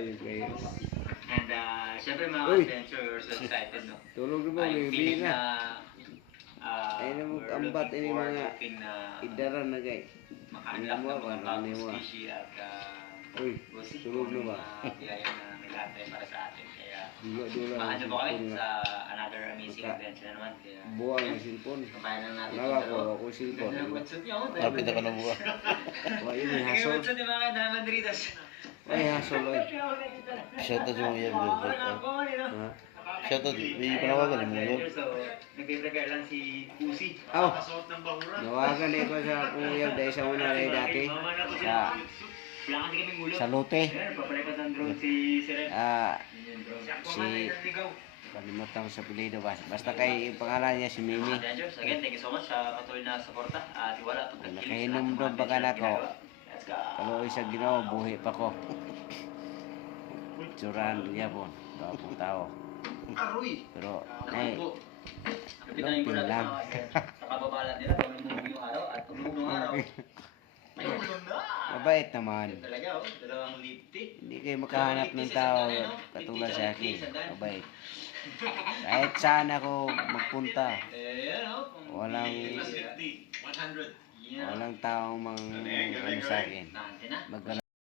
Ayun kayo. And syempre mga Uy! adventure, we're so excited, no? Tulog na ba? Ay, May feeling na. na Ay na we're mag-ambat looking ini forward, mga hoping na idaran na guys. maka-unlock Ano mo, ng mga ano bagong mo? species at Uy, we'll see tulog kung na ano ba? mga biyaya na may lahat tayo para sa atin. Kaya Dula-dula. samahan niyo ba kayo cellphone sa nga. another amazing Maka- adventure na naman. Kaya Buwang ng cellphone. kampayan lang natin Wala yung ko, dalawa. ako cellphone. Ganda ng wetsuit niyo, oh. Kapit ako na buka. Wala yun, may Ang hasol. wetsuit ni mga Madridas. Ay, hasol oy. Shoutout sa mga yan. Parang ako, ano? Ha? Shoutout. May panawagan mo yun. So, nag-prepare lang si Pusi. Aw, nawagan eh ko sa kuya dahil sa una rin dati. Wala kasi kaming ulo. Sa lote. Ayan, papalipat ng drone si Ren. Si kalimutan ko sa pilido ba. Basta kay yung pangalan niya si Mimi. Adventures, again, thank you so much sa patuloy na suporta. Tiwala at Nakainom doon pa ka na ko. Let's go. Kalau isa ginawa, buhi pa ko. Tsuran niya po. Bapong tao. Pero, ay, Kapitan ko Lupin natin lang. sa kababalan nila. Tumulong yung araw at tumulong ng araw. May ulo na! mabait naman. Talaga, oh. Dalawang lipstick. Hindi kayo makahanap ng tao katulad sa akin. Mabait. Kahit saan ako magpunta, Ayan, oh. walang taong ano sa akin. Nante na. Maghanap